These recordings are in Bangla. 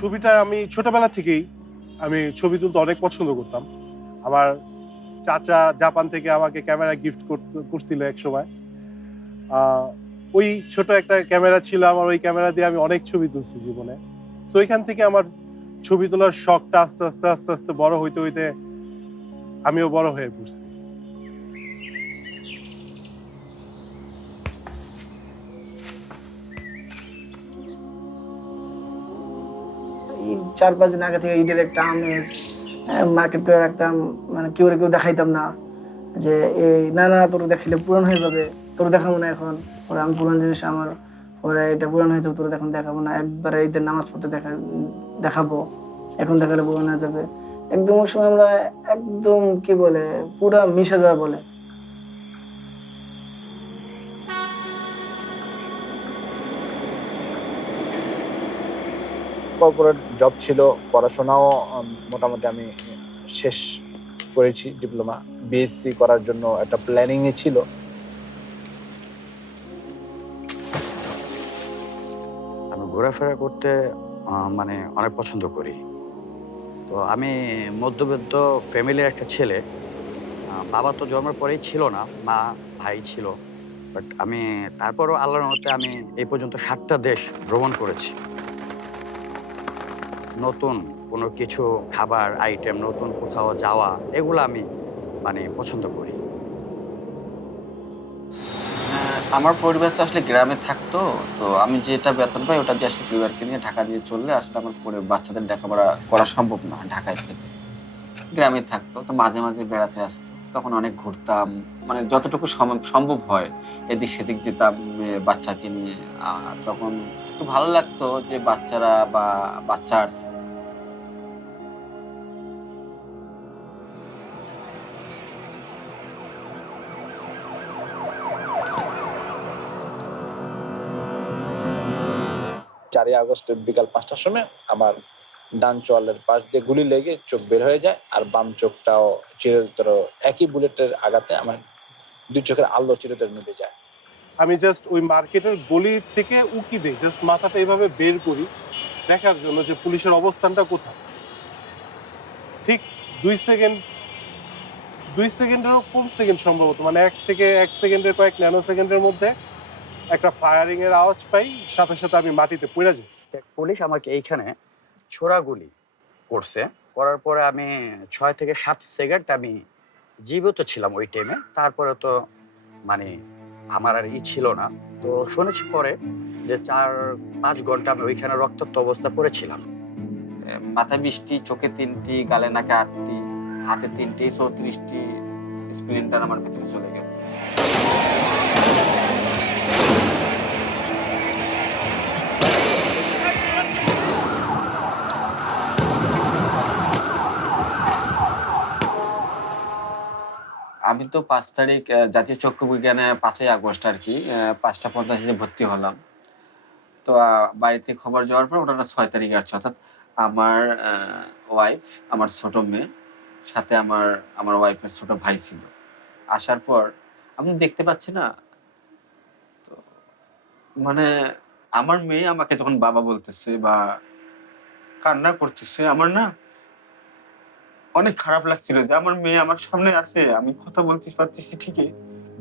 ছবিটা আমি ছোটবেলা থেকেই আমি ছবি তুলতে অনেক পছন্দ করতাম। আমার চাচা জাপান থেকে আমাকে ক্যামেরা গিফট করছিল একসময়। আ ওই ছোট একটা ক্যামেরা ছিল আমার, ওই ক্যামেরা দিয়ে আমি অনেক ছবি তুলছি জীবনে। সো এখান থেকে আমার ছবি তোলার শখটা আস্তে আস্তে বড় হইতে আমিও বড় হয়ে পড়ছি। এই ৪-৫ দিন আগে থেকে ঈদের একটা আমেজ মার্কেট করে রাখতাম, মানে কেউ দেখাইতাম না যে এই না না তোর দেখাইলে পুরান হয়ে যাবে, তোর দেখাবো না এখন, ওরা আমি পুরান জিনিস আমার, ওরা এটা পুরান হয়ে যাবে, তোর এখন দেখাবো না, একবারে ঈদের নামাজ পড়তে দেখাবো, এখন দেখালে পুরান হয়ে যাবে। একদম ওই সময় আমরা একদম কি বলে পুরা মিশে যাওয়া বলে। কর্পোরেট জব ছিল, পড়াশোনাও মোটামুটি আমি শেষ করেছি, ডিপ্লোমা বিএসসি করার জন্য একটা প্ল্যানিংয়ে ছিল। আমি ঘোরাফেরা করতে মানে অনেক পছন্দ করি। তো আমি মধ্যবিত্ত ফ্যামিলির একটা ছেলে। বাবা তো জন্মের পরেই ছিল না, মা, ভাই ছিল। বাট আমি তারপরও আল্লাহর রহমতে আমি এই পর্যন্ত ৭টা দেশ ভ্রমণ করেছি। নতুন কোনো কিছু খাবার আইটেম, নতুন কোথাও যাওয়া, এগুলো আমি মানে পছন্দ করি। আমার পরিবার তো আসলে গ্রামে থাকতো। তো আমি যেটা বেতন পাই ওটা দিয়ে আসলে পরিবারকে নিয়ে ঢাকা দিয়ে চললে আসলে আমার বাচ্চাদের লেখাপড়া করা সম্ভব না ঢাকায় থেকে। গ্রামে থাকতো, তো মাঝে মাঝে বেড়াতে আসতো, তখন অনেক ঘুরতাম, মানে যতটুকু সম্ভব হয় এদিক সেদিক যেতাম বাচ্চাকে নিয়ে। তখন একটু ভালো লাগতো যে বাচ্চারা বা বাচ্চা আসছে। চারই আগস্ট বিকাল 5টার সময় আমার ডান চোয়ালের পাশ দিয়ে গুলি লেগে চোখ বের হয়ে যায়, আর বাম চোখটাও চিরতর একই বুলেটের আঘাতে আমার দুই চোখের আলো চিরতর নিভে যায়। আমি জাস্ট ওই মার্কেটের গলি থেকে উঁকি দেই, জাস্ট মাথাটা এভাবে বের করি দেখার জন্য যে পুলিশের অবস্থানটা কোথায়। ঠিক ২ সেকেন্ড, ২ সেকেন্ডেরও কম সেকেন্ড সম্ভবত, মানে ১ থেকে ১ সেকেন্ডের কয়েক ন্যানো সেকেন্ডের মধ্যে একটা ফায়ারিং এর আওয়াজ পাই, সাথে আমি মাটিতে পড়ে যাই। পুলিশ আমাকে এইখানে ছোড়া গুলি করছে। করার পরে আমি ৬ থেকে ৭ সেকেন্ড আমি জীবিত ছিলাম ওই টাইমে। তারপরে তো মানে আমার আর ছিল না। তো শুনেছি পরে যে ৪-৫ ঘন্টা আমি ওইখানে রক্তাক্ত অবস্থায় পড়েছিলাম। মাথায় ২০টি, চোখে ৩টি, গালে নাকে ৮টি, হাতে ৩টি, ৩৪টি স্প্লিন্টার আমার ভেতরে চলে গেছে। আমি তো ৫ তারিখ জাতীয় চক্ষু বিজ্ঞানে ৫ই আগস্ট আর কি ৫টা ৫০ ভর্তি হলাম। তো বাড়িতে খবর যাওয়ার পর ওটা ৬ তারিখে আসছে, অর্থাৎ আমার ওয়াইফ, আমার ছোট মেয়ে, সাথে আমার আমার ওয়াইফের ছোট ভাই ছিল। আসার পর আমি দেখতে পাচ্ছি না, তো মানে আমার মেয়ে আমাকে যখন বাবা বলতেছে বা কান্না করতেছে, আমার না অনেক খারাপ লাগছিল যে আমার মেয়ে আমার সামনে আছে, আমি কথা বলতে পারতেছি ঠিকই,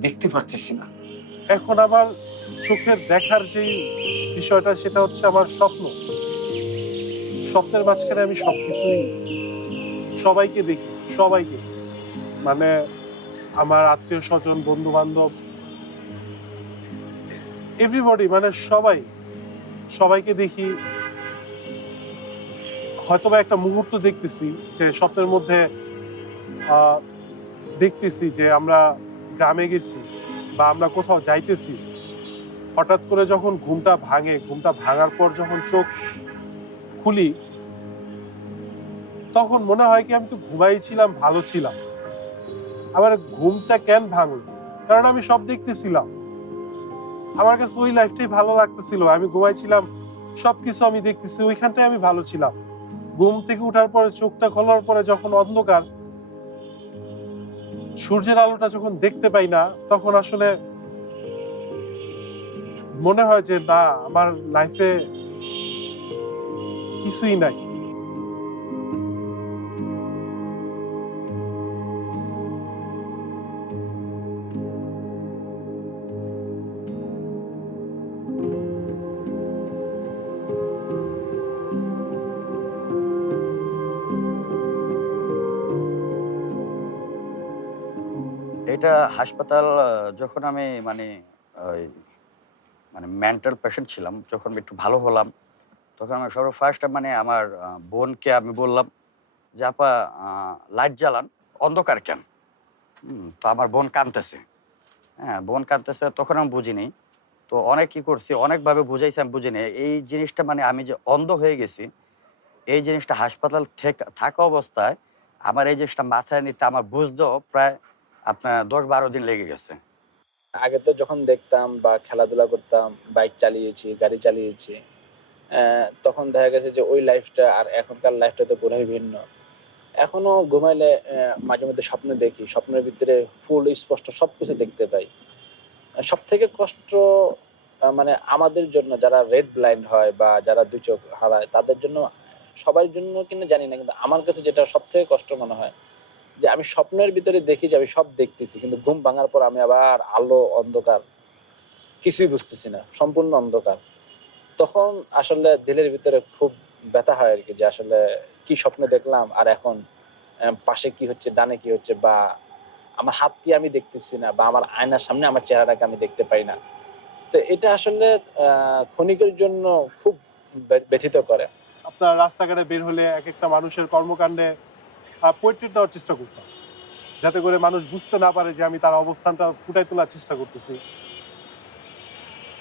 দেখতে পারতেছি না। এখন আমার চোখের দেখার যেই বিষয়টা সেটা হচ্ছে আমার স্বপ্ন। স্বপ্নের মাঝখানে আমি সবকিছুই সবাইকে দেখি, সবাইকে। মানে আমার আত্মীয়-স্বজন, বন্ধু-বান্ধব, এভরিবডি, মানে সবাইকে দেখি। হয়তোবা একটা মুহূর্ত দেখতেছি যে স্বপ্নের মধ্যে আ দেখতেছি যে আমরা গ্রামে গেছি বা আমরা কোথাও যাইতেছি। হঠাৎ করে যখন ঘুমটা ভাঙে, ঘুমটা ভাঙার পর যখন চোখ খুলি, তখন মনে হয় কি আমি তো ঘুমাইছিলাম, ভালো ছিলাম। আবার ঘুমটা কেন ভাঙলো? কারণ আমি সব দেখতেছিলাম। আমার কাছে ওই লাইফটাই ভালো লাগতেছিল। আমি ঘুমাইছিলাম, সবকিছু আমি দেখতেছি, ওইখানটায় আমি ভালো ছিলাম। ঘুম থেকে উঠার পরে চোখটা খোলার পরে যখন অন্ধকার, সূর্যের আলোটা যখন দেখতে পাই না, তখন আসলে মনে হয় যে না, আমার লাইফে কিছুই নাই। এটা হাসপাতাল যখন আমি মানে ওই মানে মেন্টাল পেশেন্ট ছিলাম, যখন আমি একটু ভালো হলাম, তখন আমি সর্ব ফার্স্ট মানে আমার বোনকে আমি বললাম যে, "আপা লাইট জ্বালান, অন্ধকার কেন?" তো আমার বোন কাঁদতেছে। হ্যাঁ, বোন কাঁদতেছে তখন আমি বুঝিনি। তো অনেক কি করছি, অনেকভাবে বুঝাইছি আমি বুঝিনি। এই জিনিসটা মানে আমি যে অন্ধ হয়ে গেছি, এই জিনিসটা হাসপাতাল থাকা অবস্থায় আমার এই জিনিসটা মাথায় নিতে আমার বুঝতেও প্রায় আপনার ১০-১২ দিন লেগে গেছে। আগে তো যখন দেখতাম বা খেলাধুলা করতাম, বাইক চালিয়েছি, গাড়ি চালিয়েছি, তখন দেখা গেছে যে ওই লাইফটা আর এখনকার লাইফটা তো পুরাই ভিন্ন। এখনো ঘুমাইলে মাঝে মধ্যে স্বপ্ন দেখি, স্বপ্নের ভিতরে ফুল স্পষ্ট সবকিছু দেখতে পাই। সব থেকে কষ্ট মানে আমাদের জন্য যারা রেড ব্লাইন্ড হয় বা যারা দুই চোখ হারায় তাদের জন্য, সবার জন্য কিনা জানি না, কিন্তু আমার কাছে যেটা সব থেকে কষ্ট মনে হয় যে আমি স্বপ্নের ভিতরে দেখি যে আমি সব দেখতেছি, কিন্তু ঘুম ভাঙার পর আমি আবার আলো অন্ধকার কিছুই বুঝতেছি না, সম্পূর্ণ অন্ধকার। তখন আসলে দিলের ভিতরে খুব ব্যথা হয় আর কি, যে আসলে কি স্বপ্ন দেখলাম আর এখন পাশে কি হচ্ছে, ডানে কি হচ্ছে, বা আমার হাত কি আমি দেখতেছি না, বা আমার আয়নার সামনে আমার চেহারাটাকে আমি দেখতে পাই না। তো এটা আসলে ক্ষণিকের জন্য খুব ব্যথিত করে। আপনার রাস্তাঘাটে বের হলে একেকটা মানুষের কর্মকাণ্ডে পোর্ট্রেট নেওয়ার চেষ্টা করতাম। যাতে করে মানুষ বুঝতে না পারে যে আমি তার অবস্থানটা ফুটায় তোলার চেষ্টা করতেছি।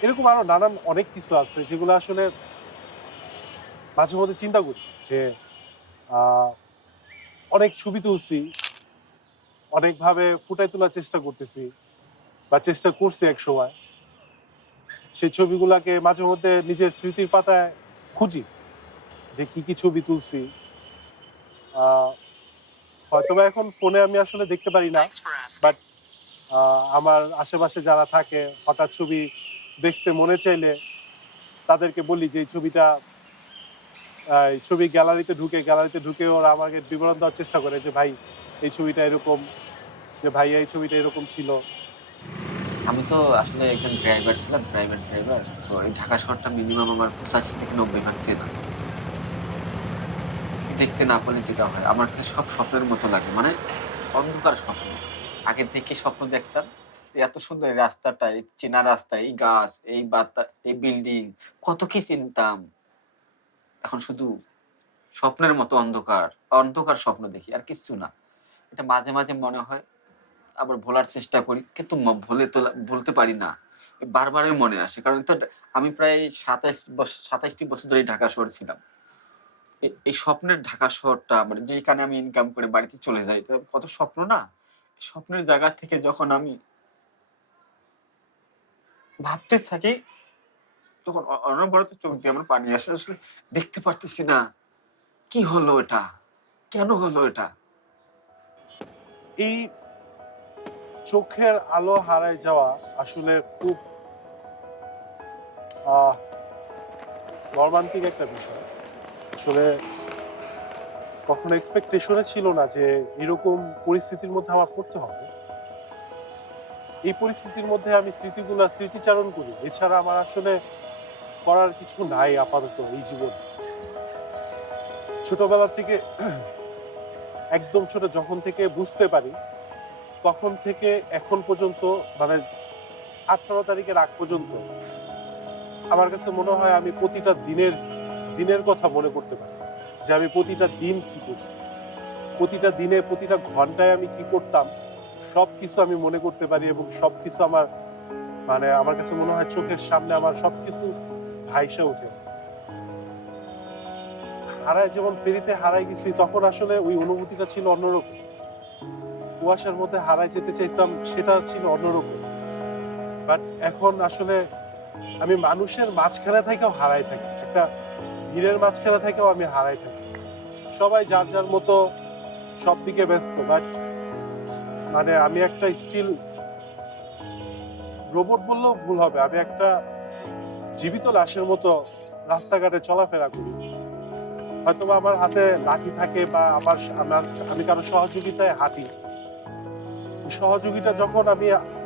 এরকম আরো নানান অনেক কিছু আছে যেগুলো আসলে মাঝে মধ্যে চিন্তা করি যে আ অনেক ছবি তুলছি, অনেকভাবে ফুটায় তোলার চেষ্টা করতেছি বা চেষ্টা করছি একসময়। সেই ছবিগুলাকে মাঝে মধ্যে নিজের স্মৃতির পাতায় খুঁজি যে কি ছবি তুলছি। আ হয়তোবা এখন ফোনে আমি আসলে দেখতে পারি না। বাট আমার আশেপাশে যারা থাকে হঠাৎ ছবি দেখতে মনে চাইলে তাদেরকে বলি যে এই ছবিটা এই ছবি গ্যালারিতে ঢুকে ওরা আমাকে বিবরণ দেওয়ার চেষ্টা করে যে ভাই এই ছবিটা এরকম, যে ভাইয়া এই ছবিটা এরকম ছিল। আমি তো আসলে একজন ড্রাইভার ছিলাম, প্রাইভেট ড্রাইভার। তো এই ঢাকা শহরটা মিনিমাম আমার ৮৫ থেকে ৯০ ভাগ চেনা। দেখতে না পেলে যেটা হয়, আমার কাছে সব স্বপ্নের মতো লাগে। মানে অন্ধকার স্বপ্ন। আগে থেকে স্বপ্ন দেখতাম যে এত সুন্দর এই রাস্তাটা, এই চেনা রাস্তা, এই গাছ, এই এই বিল্ডিং, কত কি চিনতাম। এখন শুধু স্বপ্নের মতো অন্ধকার, অন্ধকার স্বপ্ন দেখি আর কিচ্ছু না। এটা মাঝে, মাঝে মনে হয়, আবার ভোলার চেষ্টা করি। কিন্তু ভুলতে পারি না। বারবারই মনে আসে। কারণ তো আমি প্রায় ২৭ টি বছর ধরে ঢাকা শহরে ছিলাম। এই স্বপ্নের ঢাকা শহরটা মানে যেখানে আমি ইনকাম করে বাড়িতে চলে যাই, তো কত স্বপ্ন না? স্বপ্নের জায়গা থেকে যখন আমি ভাবতে থাকি, তখন অনবরত চোখ দিয়ে আমার পানি আসে। আসলে দেখতে পারতেছি না। কি হলো এটা? কেন হলো এটা? এই চোখের আলো হারায় যাওয়া আসলে খুব আহ মর্মান্তিক একটা বিষয়। আসলে কখনো এক্সপেকটেশনে ছিল না যে এরকম পরিস্থিতির মধ্যে আমার পড়তে হবে। এই পরিস্থিতির মধ্যে আমি স্মৃতিচারণ করি। এছাড়া আমার আসলে করার কিছু নাই আপাতত এই জীবনে। ছোটবেলা থেকে একদম ছোট যখন থেকে বুঝতে পারি, তখন থেকে এখন পর্যন্ত মানে ১৮ তারিখের আগ পর্যন্ত আমার কাছে মনে হয় আমি প্রতিটা দিনের কথা মনে করতে পারি। যে আমি প্রতিটা দিন কি করছি। প্রতিটা দিনে প্রতিটা ঘন্টায় আমি কি করতাম সবকিছু আমি মনে করতে পারি এবং সবকিছু আমার মানে আমার কাছে মনে হয় চোখের সামনে আমার সবকিছু ভাইসা ওঠে। যেমন ফেরিতে হারায় গেছি তখন আসলে ওই অনুভূতিটা ছিল অন্যরকম। কুয়াশার মধ্যে হারায় যেতে চাইতাম সেটা ছিল অন্যরকম। বাট এখন আসলে আমি মানুষের মাঝখানে থেকেও হারায় থাকি। একটা ভিড়ের মাঝখানে থেকেও আমি হারায় থাকি। সবাই যার মতো সব দিকে ব্যস্ত। বাট মানে আমি একটা স্টিল রোবট বললেও ভুল হবে। আমি একটা জীবিত লাশের মতো রাস্তাঘাটে চলাফেরা করি। হয়তোবা আমার হাতে লাঠি থাকে বা আমি কারো সহযোগিতায় হাঁটি, সহযোগিতা যখন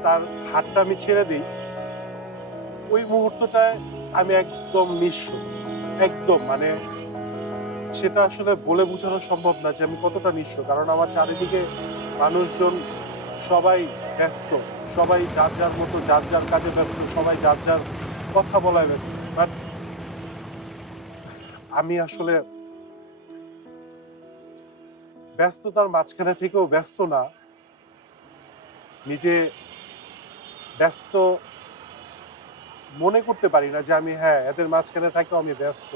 তার হাতটা আমি ছেড়ে দিই, ওই মুহূর্তটায় আমি একদম নিঃস্ব, একদম মানে সেটা আসলে বলে বোঝানো সম্ভব না যে আমি কতটা নিঃস্ব। কারণ আমার চারিদিকে মানুষজন সবাই ব্যস্ত, সবাই যার যার মতো যার যার কাজে ব্যস্ত, সবাই যার যার কথা বলায় ব্যস্ত। বাট আমি আসলে ব্যস্ততার মাঝখানে থেকেও ব্যস্ত না, নিজে ব্যস্ত মনে করতে পারি না যে আমি হ্যাঁ এদের মাঝখানে থাকেও আমি ব্যস্ত।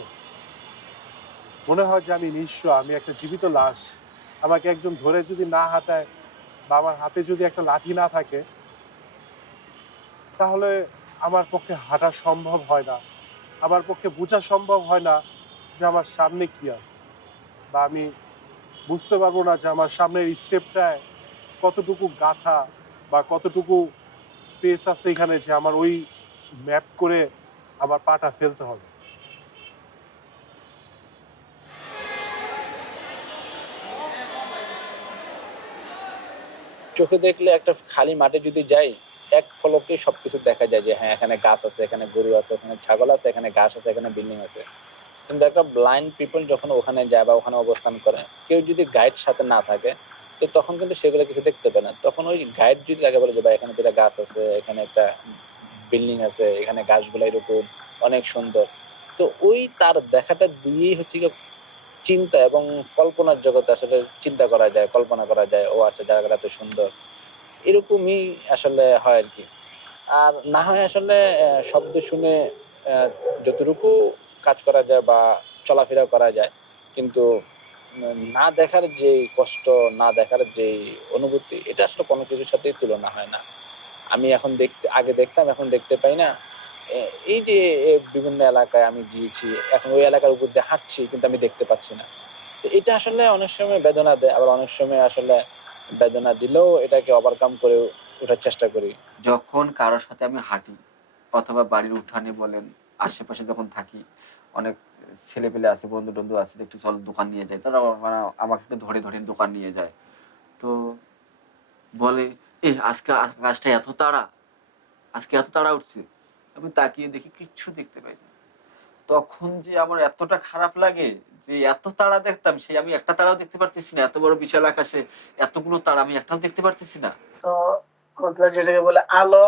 মনে হয় যে আমি নিঃস্ব, আমি একটা জীবিত লাশ। আমাকে একজন ধরে যদি না হাঁটায় বা আমার হাতে যদি একটা লাঠি না থাকে, তাহলে আমার পক্ষে হাঁটা সম্ভব হয় না। আমার পক্ষে বোঝা সম্ভব হয় না যে আমার সামনে কি আছে, বা আমি বুঝতে পারবো না যে আমার সামনের স্টেপটায় কতটুকু গাঁথা বা কতটুকু স্পেস আছে এখানে যে আমার ওই ম্যাপ করে আমার পাটা ফেলতে হবে। চোখে দেখলে একটা খালি মাঠে যদি যাই, এক পলকে সবকিছু দেখা যায় যে হ্যাঁ এখানে গাছ আছে, এখানে গরু আছে, এখানে ছাগল আছে, এখানে ঘাস আছে, এখানে বিল্ডিং আছে। কিন্তু একটা ব্লাইন্ড পিপল যখন ওখানে যায় বা ওখানে অবস্থান করে, কেউ যদি গাইড সাথে না থাকে, তো তখন কিন্তু সেগুলো কিছু দেখতে পায় না। তখন ওই গাইড যদি তাকে বলে যে ভাই এখানে দুটা গাছ আছে, এখানে একটা বিল্ডিং আছে, এখানে গাছগুলো এরকম অনেক সুন্দর, তো ওই তার দেখাটা দিয়েই হচ্ছে কি চিন্তা এবং কল্পনার জগতে আসলে চিন্তা করা যায়, কল্পনা করা যায় ও আচ্ছা জায়গাটা এত সুন্দর, এরকমই আসলে হয় আর কি। আর না হয় আসলে শব্দ শুনে যতটুকু কাজ করা যায় বা চলাফেরা করা যায়, কিন্তু না দেখার যে কষ্ট, না দেখার যে অনুভূতি, এটা আসলে কোনো কিছুর সাথেই তুলনা হয় না। আমি এখন আগে দেখতাম, এখন দেখতে পাই না। এই যে বিভিন্ন এলাকায় আমি গিয়েছি, এখন ওই এলাকার উপর দিয়ে হাঁটছি কিন্তু আমি দেখতে পাচ্ছি না। তো এটা আসলে অনেক সময় বেদনা দেয়, আবার অনেক সময় আসলে বেদনা দিলেও এটাকে ওভারকাম করে ওঠার চেষ্টা করি। যখন কারোর সাথে আমি হাঁটি অথবা বাড়ির উঠানে বলেন, আশেপাশে যখন থাকি, অনেক ছেলেপেলে আছে, বন্ধু টন্ধু আছে, একটু চল দোকান নিয়ে যায়, তারা মানে আমাকে একটু ধরে ধরে দোকান নিয়ে যায়। তো বলে, এ আজকে আকাশটা এত তাড়া, আজকে এত তাড়া উঠছে। আমি তাকিয়ে দেখি কিচ্ছু দেখতে পাই না। তখন যে আমার এতটা খারাপ লাগে যে এত তারা দেখতাম, সেই আমি একটা তারাও দেখতে পারতেছি না। এত বড় বিশাল আকাশে এতগুলো তারা আমি একটাও দেখতে পারতেছি না। তো ওটা যেটাকে বলে আলো,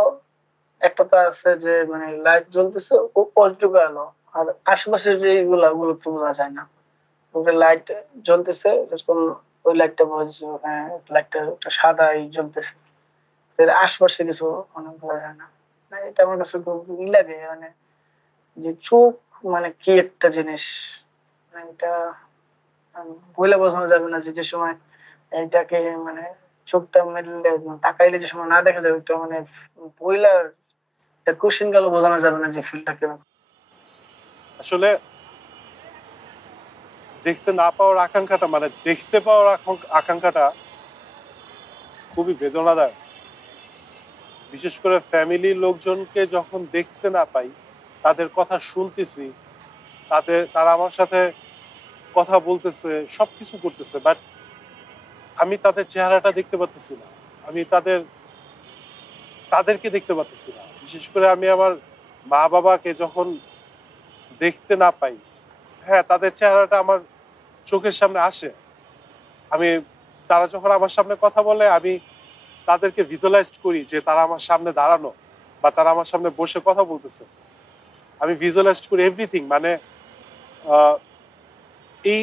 একটা তো আছে যে মানে লাইট জ্বলতেছে ও কতটুকু আলো, আর আশেপাশের যে এগুলা ওগুলো তো বোঝা যায় না। ওটা লাইট জ্বলতেছে যেরকম ওই লাইটটা বোঝা যাচ্ছে, ওখানে লাইটটা একটা সাদাই জ্বলতেছে, এর আশপাশে কিছু অনেক বোঝা যায় না। মানে এটা আমার কাছে খুব লাগে, মানে যে চোখ মানে কি একটা জিনিস, মানে এটা বইলে বোঝানো যাবে না যে যে সময় এইটাকে মানে চোখটা মেললে তাকাইলে যে সময় না দেখা যাবে, ওটা মানে বইলা এটা কোশ্চেন গেল বোঝানো যাবে না যে ফিলটা কেমন। আসলে দেখতে না পাওয়ার আকাঙ্ক্ষাটা, মানে দেখতে পাওয়ার আকাঙ্ক্ষাটা খুবই বেদনাদায়ক। বিশেষ করে ফ্যামিলির লোকজনকে যখন দেখতে না পাই, তাদের কথা শুনতেছি, তারা আমার সাথে কথা বলতেছে, সবকিছু করতেছে, বাট আমি তাদের চেহারাটা দেখতে পারতেছি না। আমি তাদেরকে দেখতে পারতেছি না। বিশেষ করে আমি আমার মা বাবাকে যখন দেখতে না পাই, হ্যাঁ তাদের চেহারাটা আমার চোখের সামনে আসে। আমি তারা যখন আমার সামনে কথা বলে, আমি তাদেরকে ভিজুয়ালাইজ করি যে তারা আমার সামনে দাঁড়ানো বা তারা আমার সামনে বসে কথা বলতেছে। আমি ভিজুয়ালাইজ করি এভরিথিং। মানে আহ, এই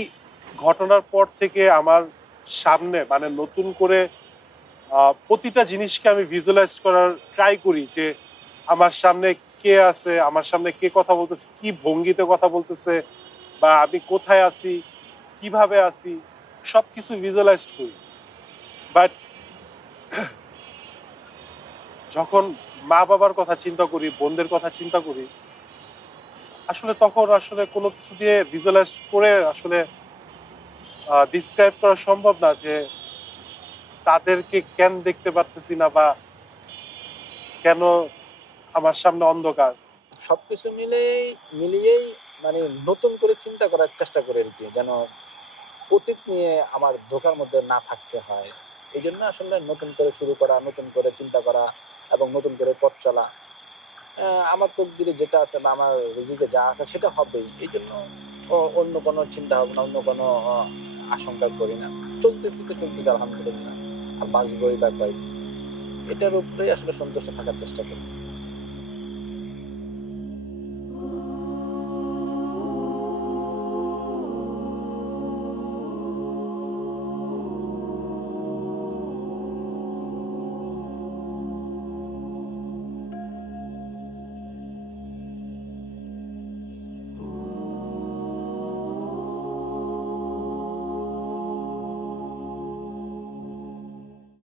ঘটনার পর থেকে আমার সামনে মানে নতুন করে প্রতিটা জিনিসকে আমি ভিজুয়ালাইজ করার ট্রাই করি যে আমার সামনে কে আছে, আমার সামনে কে কথা বলতেছে, কি ভঙ্গিতে কথা বলতেছে, বা আমি কোথায় আছি, কিভাবে আছি, সবকিছু ভিজুয়ালাইজ করি। বাট যখন মা বাবার কথা চিন্তা করি, বোনদের কথা চিন্তা করি, আসলে তখন আসলে কোনো কিছু দিয়ে ভিজুয়ালাইজ করে আসলে ডিসক্রাইব করা সম্ভব না যে তাদেরকে কেন দেখতে পারতেছি না বা কেন আমার সামনে অন্ধকার। সবকিছু মিলিয়েই মানে নতুন করে চিন্তা করার চেষ্টা করি আর কি, যেন অতীত নিয়ে আমার ধোকার মধ্যে না থাকতে হয়। এই জন্য আসলে নতুন করে শুরু করা, নতুন করে চিন্তা করা এবং নতুন করে পথ চলা। আমার তকদিরে যেটা আছে বা আমার রিজিকে যা আছে সেটা হবেই। এই জন্য অন্য কোনো চিন্তা ভাবনা, অন্য কোনো আশঙ্কা করি না। চলতেছি তো চলতেছি আলহামদুলিল্লাহ। আর বাঁচবই বা কয়দিন। এটার উপরেই আসলে সন্তুষ্ট থাকার চেষ্টা করি।